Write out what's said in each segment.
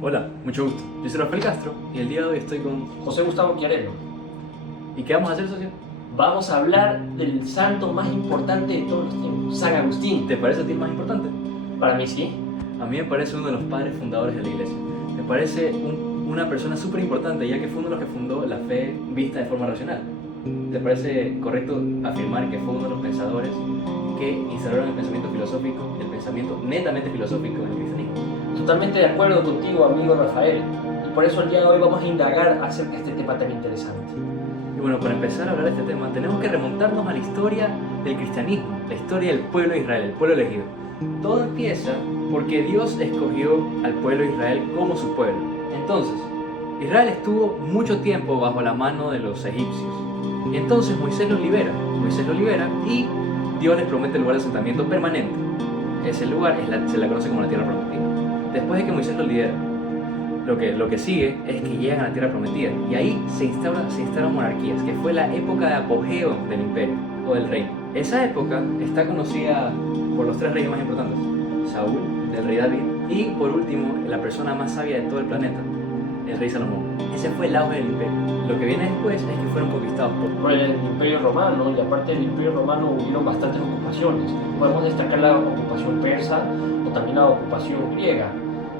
Hola, mucho gusto. Yo soy Rafael Castro y el día de hoy estoy con... José Gustavo Chiarello. ¿Y qué vamos a hacer, socio? Vamos a hablar del santo más importante de todos los tiempos, San Agustín. ¿Te parece a ti el más importante? Para mí sí. A mí me parece uno de los padres fundadores de la iglesia. Me parece una persona súper importante, ya que fue uno de los que fundó la fe vista de forma racional. ¿Te parece correcto afirmar que fue uno de los pensadores que instalaron el pensamiento filosófico, el pensamiento netamente filosófico en el cristianismo? Totalmente de acuerdo contigo, amigo Rafael. Y por eso el día de hoy vamos a indagar acerca de este tema tan interesante. Y bueno, para empezar a hablar de este tema, tenemos que remontarnos a la historia del cristianismo, la historia del pueblo de Israel, el pueblo elegido. Todo empieza porque Dios escogió al pueblo de Israel como su pueblo. Entonces, Israel estuvo mucho tiempo bajo la mano de los egipcios. Y entonces Moisés los libera y Dios les promete el lugar de asentamiento permanente. Ese lugar se la conoce como la tierra prometida. Después de que Moisés los lidera, lo que sigue es que llegan a la tierra prometida y ahí se instauran monarquías, que fue la época de apogeo del imperio o del reino. Esa época está conocida por los tres reyes más importantes: Saúl, el rey David, y por último la persona más sabia de todo el planeta, el rey Salomón. Ese fue el auge del imperio. Lo que viene después es que fueron conquistados Por el Imperio Romano, y aparte del Imperio Romano hubieron bastantes ocupaciones. Podemos destacar la ocupación persa o también la ocupación griega.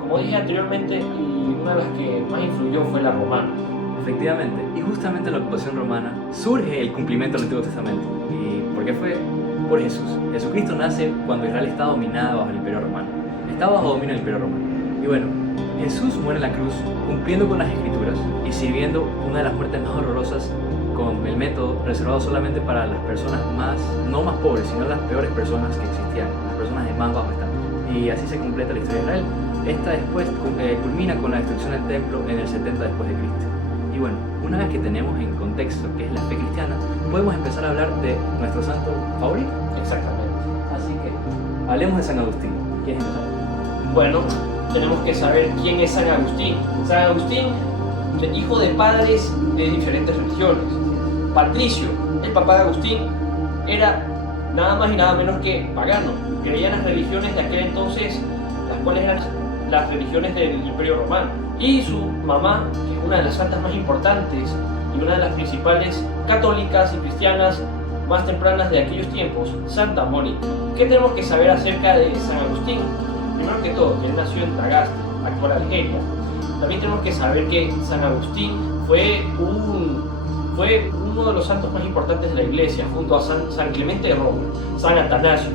Como dije anteriormente, y una de las que más influyó fue la romana. Efectivamente, y justamente en la ocupación romana surge el cumplimiento del Antiguo Testamento. ¿Y por qué fue? Por Jesús. Jesucristo nace cuando Israel está dominada bajo el Imperio Romano. Está bajo dominio del Imperio Romano. Y bueno, Jesús muere en la cruz cumpliendo con las Escrituras y sirviendo una de las muertes más horrorosas con el método reservado solamente para las personas no más pobres, sino las peores personas que existían, las personas de más bajo estatus. Y así se completa la historia de Israel. Esta después culmina con la destrucción del templo en el 70 después de Cristo. Y bueno, una vez que tenemos en contexto qué es la fe cristiana, podemos empezar a hablar de nuestro santo favorito. Exactamente. Así que hablemos de San Agustín. ¿Quién es empezar? Bueno, tenemos que saber quién es San Agustín. San Agustín, hijo de padres de diferentes religiones. Patricio, el papá de Agustín, era nada más y nada menos que pagano. Creía en las religiones de aquel entonces, las cuales eran las religiones del Imperio Romano. Y su mamá, que es una de las santas más importantes y una de las principales católicas y cristianas más tempranas de aquellos tiempos, Santa Mónica. ¿Qué tenemos que saber acerca de San Agustín? Primero que todo, que él nació en Tagaste, actual Algeria. También tenemos que saber que San Agustín fue uno de los santos más importantes de la iglesia, junto a San Clemente de Roma, San Atanasio,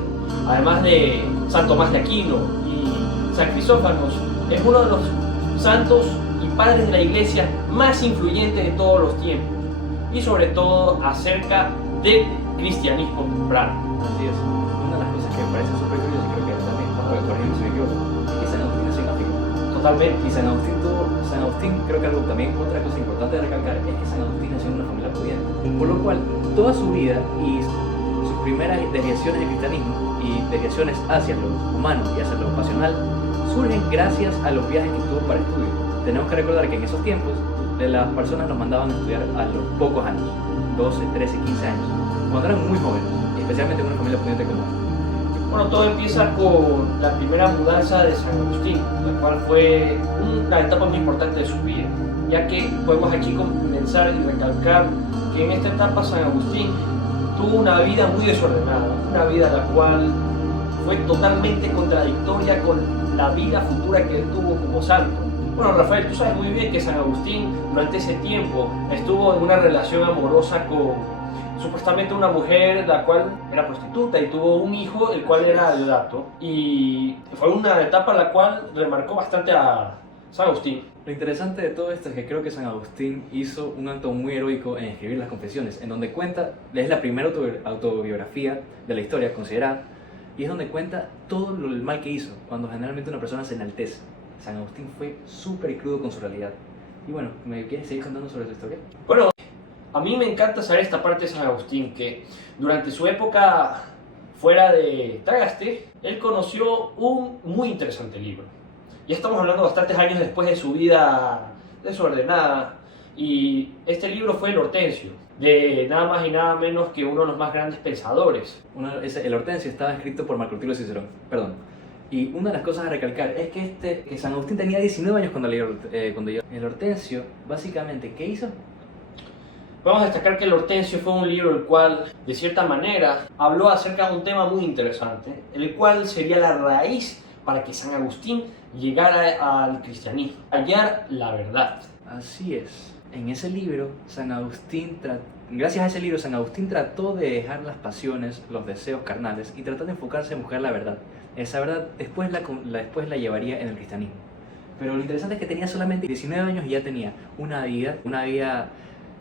además de San Tomás de Aquino y San Crisófanos. Es uno de los santos y padres de la iglesia más influyentes de todos los tiempos, y sobre todo acerca del cristianismo temprano. Así es. Una de las cosas que me parece súper curiosa, y creo que también, corrígeme si me equivoco, es que San Agustín nació en África. Totalmente. Y San Agustín, creo que otra cosa importante de recalcar es que San Agustín nació en una familia pudiente. Por lo cual, toda su vida y sus primeras desviaciones del cristianismo y desviaciones hacia lo humano y hacia lo pasional surgen gracias a los viajes que tuvo para estudio. Tenemos que recordar que en esos tiempos las personas los mandaban a estudiar a los pocos años, 12, 13, 15 años, cuando eran muy jóvenes, especialmente en una familia pudiente como esta. Bueno, todo empieza con la primera mudanza de San Agustín, la cual fue una etapa muy importante de su vida, ya que podemos aquí comenzar y recalcar que en esta etapa San Agustín tuvo una vida muy desordenada, una vida la cual fue totalmente contradictoria con la vida futura que él tuvo como santo. Bueno, Rafael, tú sabes muy bien que San Agustín durante ese tiempo estuvo en una relación amorosa con supuestamente una mujer la cual era prostituta y tuvo un hijo el cual era Deodato, y fue una etapa la cual remarcó bastante a San Agustín. Lo interesante de todo esto es que creo que San Agustín hizo un acto muy heroico en escribir las Confesiones, en donde cuenta, es la primera autobiografía de la historia considerada, y es donde cuenta todo el mal que hizo, cuando generalmente una persona se enaltece. San Agustín fue súper crudo con su realidad. Y bueno, ¿me quieres seguir contando sobre su historia? Bueno, a mí me encanta saber esta parte de San Agustín, que durante su época fuera de Tagaste, él conoció un muy interesante libro. Ya estamos hablando bastantes años después de su vida desordenada, y este libro fue el Hortensio, de nada más y nada menos que uno de los más grandes pensadores. El Hortensio estaba escrito por Marco Tulio Cicerón, perdón. Y una de las cosas a recalcar es que San Agustín tenía 19 años cuando leyó el Hortensio. Básicamente, ¿qué hizo? Vamos a destacar que el Hortensio fue un libro el cual, de cierta manera, habló acerca de un tema muy interesante, el cual sería la raíz para que San Agustín llegara al cristianismo, hallar la verdad. Así es. En ese libro, gracias a ese libro, San Agustín trató de dejar las pasiones, los deseos carnales y trató de enfocarse en buscar la verdad. Esa verdad después la llevaría en el cristianismo. Pero lo interesante es que tenía solamente 19 años y ya tenía una vida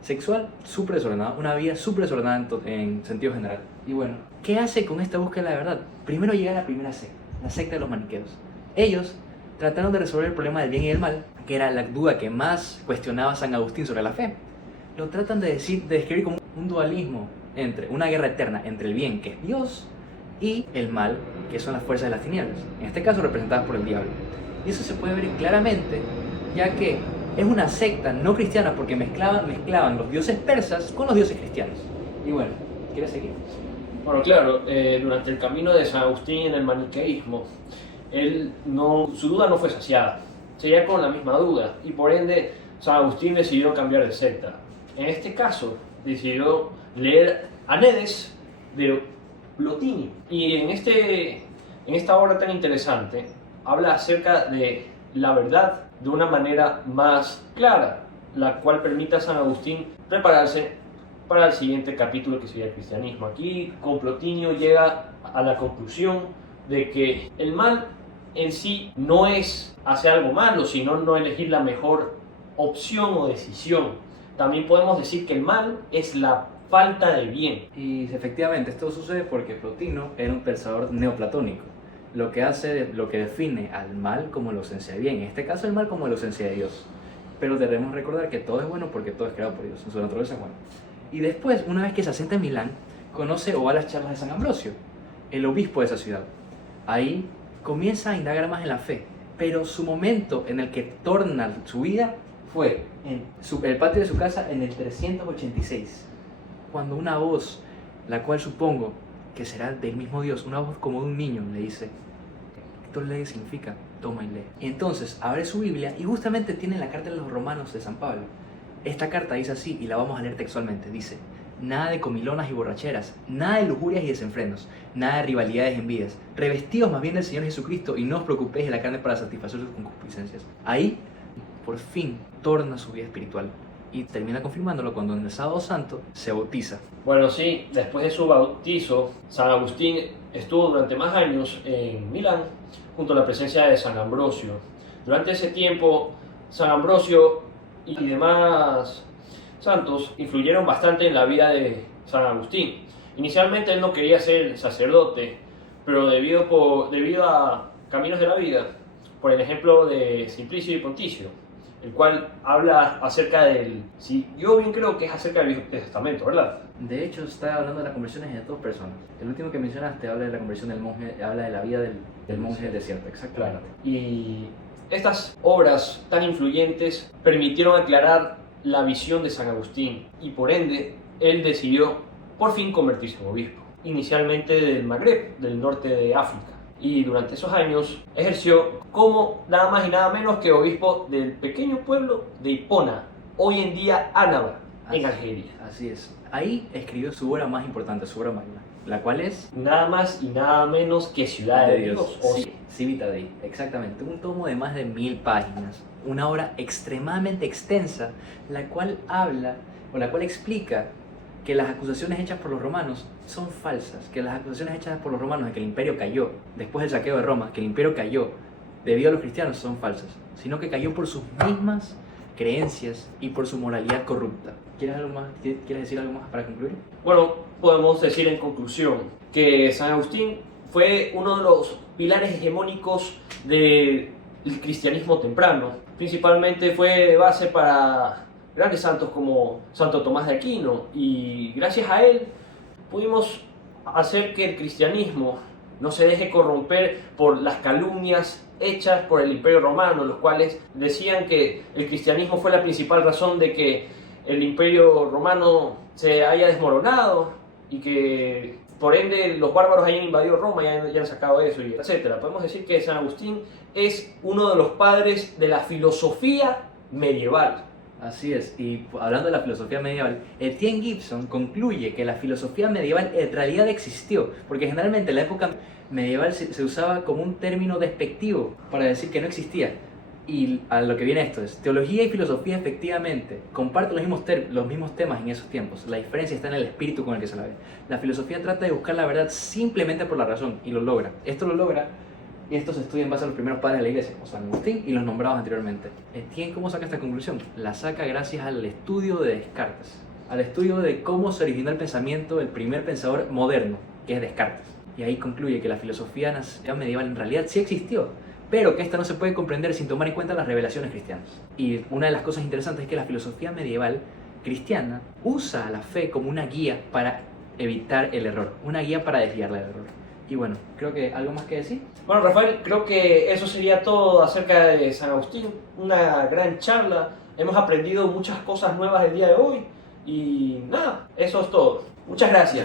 sexual súper desordenada, una vida súper desordenada en sentido general. Y bueno, ¿qué hace con esta búsqueda de la verdad? Primero llega la primera secta, la secta de los maniqueos. Ellos trataron de resolver el problema del bien y del mal, que era la duda que más cuestionaba San Agustín sobre la fe. Lo tratan de describir como un dualismo entre una guerra eterna entre el bien, que es Dios, y el mal, que son las fuerzas de las tinieblas, en este caso representadas por el diablo. Y eso se puede ver claramente, ya que es una secta no cristiana porque mezclaban los dioses persas con los dioses cristianos. Y bueno, ¿quieres seguir? Bueno, claro, durante el camino de San Agustín en el maniqueísmo, su duda no fue saciada, seguía con la misma duda y por ende San Agustín decidió cambiar de secta. En este caso, decidió leer Anedes de Plotinio y en esta obra tan interesante habla acerca de la verdad de una manera más clara, la cual permite a San Agustín prepararse para el siguiente capítulo que sería el cristianismo. Aquí con Plotinio llega a la conclusión de que el mal en sí no es hacer algo malo, sino no elegir la mejor opción o decisión. También podemos decir que el mal es la falta de bien. Y efectivamente esto sucede porque Plotino era un pensador neoplatónico, lo que define al mal como la ausencia de bien, en este caso el mal como la ausencia de Dios. Pero debemos recordar que todo es bueno porque todo es creado por Dios, en su naturaleza es bueno. Y después, una vez que se asienta en Milán, conoce o va a las charlas de San Ambrosio, el obispo de esa ciudad. Ahí comienza a indagar más en la fe, pero su momento en el que torna su vida fue en el patio de su casa en el 386, cuando una voz, la cual supongo que será del mismo Dios, una voz como de un niño, le dice: esto lee significa toma y lee. Y entonces abre su Biblia y justamente tiene la carta de los Romanos de San Pablo. Esta carta dice así, y la vamos a leer textualmente, dice: nada de comilonas y borracheras, nada de lujurias y desenfrenos, nada de rivalidades y envidias, revestidos más bien del Señor Jesucristo y no os preocupéis de la carne para satisfacer sus concupiscencias. Ahí, por fin, torna su vida espiritual y termina confirmándolo cuando en el Sábado Santo se bautiza. Bueno, sí, después de su bautizo, San Agustín estuvo durante más años en Milán junto a la presencia de San Ambrosio. Durante ese tiempo, San Ambrosio y demás santos influyeron bastante en la vida de San Agustín. Inicialmente él no quería ser sacerdote, pero debido a caminos de la vida, por el ejemplo de Simplicio y Ponticio, el cual habla acerca yo bien creo que es acerca del Viejo Testamento, ¿verdad? De hecho, está hablando de las conversiones de dos personas. El último que mencionaste habla de la conversión del monje, habla de la vida del monje del desierto, exactamente. Y estas obras tan influyentes permitieron aclarar la visión de San Agustín y por ende él decidió por fin convertirse en obispo, inicialmente del Magreb, del norte de África. Y durante esos años ejerció como nada más y nada menos que obispo del pequeño pueblo de Hipona, hoy en día Annaba, en Argelia. Así es. Ahí escribió su obra más importante, su obra magna, la cual es nada más y nada menos que Ciudad de Dios. Sí, Civita Dei, exactamente. Un tomo de más de 1000 páginas, una obra extremadamente extensa, la cual explica que las acusaciones hechas por los romanos son falsas, que las acusaciones hechas por los romanos de que el imperio cayó después del saqueo de Roma, que el imperio cayó debido a los cristianos, son falsas, sino que cayó por sus mismas creencias y por su moralidad corrupta. ¿Quieres decir algo más para concluir? Bueno, podemos decir en conclusión que San Agustín fue uno de los pilares hegemónicos del cristianismo temprano. Principalmente fue base para grandes santos como Santo Tomás de Aquino, y gracias a él pudimos hacer que el cristianismo no se deje corromper por las calumnias hechas por el Imperio Romano, los cuales decían que el cristianismo fue la principal razón de que el Imperio Romano se haya desmoronado y que por ende los bárbaros hayan invadido Roma, ya han sacado eso, y etcétera. Podemos decir que San Agustín es uno de los padres de la filosofía medieval. Así es, y hablando de la filosofía medieval, Etienne Gibson concluye que la filosofía medieval en realidad existió, porque generalmente en la época medieval se usaba como un término despectivo para decir que no existía. Y a lo que viene esto es, teología y filosofía efectivamente comparten los mismos temas en esos tiempos. La diferencia está en el espíritu con el que se la ve. La filosofía trata de buscar la verdad simplemente por la razón, y lo logra. Esto lo logra, y esto se estudia en base a los primeros padres de la iglesia, como San Agustín y los nombrados anteriormente. Etienne, ¿cómo saca esta conclusión? La saca gracias al estudio de Descartes, al estudio de cómo se originó el pensamiento del primer pensador moderno, que es Descartes. Y ahí concluye que la filosofía medieval en realidad sí existió, pero que esta no se puede comprender sin tomar en cuenta las revelaciones cristianas. Y una de las cosas interesantes es que la filosofía medieval cristiana usa a la fe como una guía para evitar el error, una guía para desviarla del error. Y bueno, creo que algo más que decir. Bueno, Rafael, creo que eso sería todo acerca de San Agustín. Una gran charla. Hemos aprendido muchas cosas nuevas el día de hoy. Y nada, eso es todo. Muchas gracias.